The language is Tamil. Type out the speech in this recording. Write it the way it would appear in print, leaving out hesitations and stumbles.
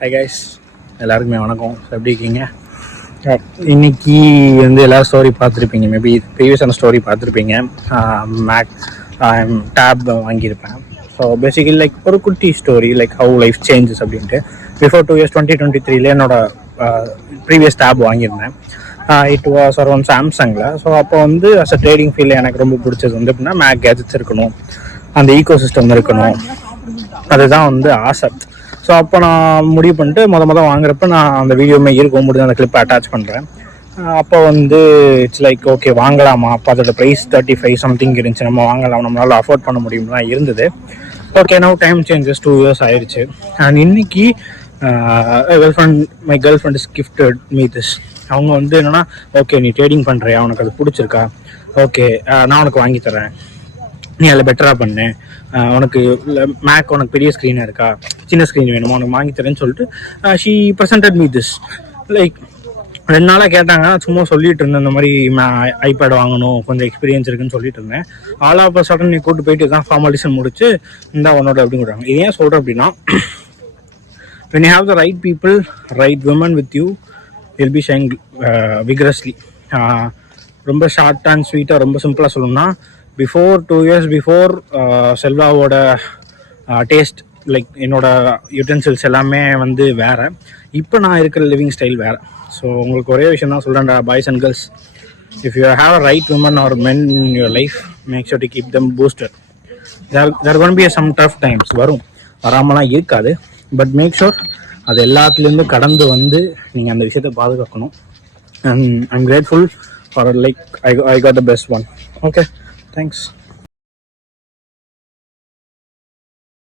ஹை கைஸ், எல்லாருக்குமே வணக்கம். எப்படி இருக்கீங்க? இன்னைக்கு வந்து எல்லாரும் ஸ்டோரி பார்த்துருப்பீங்க, மேபி ப்ரீவியஸான ஸ்டோரி பார்த்துருப்பீங்க. மேக் டேப் வாங்கியிருப்பேன். ஸோ பேசிக்கலி லைக் ஒரு குட்டி story, like how life changes அப்படின்ட்டு. பிஃபோர் 2 years 2023 என்னோட ப்ரீவியஸ் டேப் வாங்கியிருந்தேன். இட் வாஸ் அரௌண்ட் சாம்சங்கில். ஸோ அப்போ வந்து அஸ் அ ட்ரேடிங் ஃபீல்டில் எனக்கு ரொம்ப பிடிச்சது வந்து எப்படின்னா மேக் கேஜெட்ஸ் இருக்கணும், அந்த ஈகோ சிஸ்டம் இருக்கணும், அதுதான் வந்து ஆசை. ஸோ அப்போ நான் முடிவு பண்ணிட்டு மொதல் வாங்குறப்ப நான் அந்த வீடியோமே இருக்கும் முடிஞ்சு அந்த கிளிப்பை அட்டாச் பண்ணுறேன். அப்போ வந்து இட்ஸ் லைக் ஓகே வாங்கலாமா, அப்போ அதோட ப்ரைஸ் 35 சம்திங் இருந்துச்சு, நம்ம வாங்கலாம், நம்மளால் அஃபோர்ட் பண்ண முடியும்னா இருந்தது. Okay, now time changes, 2 years ஆயிடுச்சு. அண்ட் இன்னைக்கு my girl friend is gifted me this. அவங்க வந்து என்னன்னா, ஓகே நீ ட்ரேடிங் பண்ணுறியா, உனக்கு அது பிடிச்சிருக்கா, ஓகே நான் உனக்கு வாங்கி தரேன், நீ அதில் பெட்டராக பண்ணு, உனக்கு மேக் உனக்கு பெரிய ஸ்க்ரீனாக இருக்கா, சின்ன ஸ்க்ரீன் வேணுமா, உனக்கு வாங்கி தரேன்னு சொல்லிட்டு she presented me this. Like 2 நாளாக கேட்டாங்க, சும்மா சொல்லிட்டு இருந்தேன் இந்த மாதிரி ஐபேட் வாங்கணும், கொஞ்சம் எக்ஸ்பீரியன்ஸ் இருக்குன்னு சொல்லிட்டு இருந்தேன். ஆல் ஆஃப் அ சடன் நீ கூட்டு போயிட்டு தான் ஃபார்மாலிட்டிஷன் முடிச்சு இந்த உன்னோட அப்படின்னு கொடுறாங்க. இது ஏன் சொல்கிறேன் அப்படின்னா, when you have the right people, right women with you, you'll be shine vigorously. ரொம்ப ஷார்ட் அண்ட் ஸ்வீட்டாக ரொம்ப சிம்பிளாக சொல்லணும்னா, பிஃபோர் 2 years பிஃபோர் செல்வாவோட டேஸ்ட், லைக் என்னோட யூட்டென்சில்ஸ் எல்லாமே வந்து வேறு. இப்போ நான் இருக்கிற லிவிங் ஸ்டைல் வேறு. ஸோ உங்களுக்கு ஒரே விஷயம் தான் சொல்கிறேன்டா, boys and girls, if you have a right woman or men in your life, make sure to keep them boosted. There gonna be some tough times, வரும், வராமலாம் இருக்காது. பட் மேக் ஷூர் அது எல்லாத்துலேருந்து கடந்து வந்து நீங்கள் அந்த விஷயத்தை பாதுகாக்கணும். And I'm grateful for like I got the best one. Okay, thanks.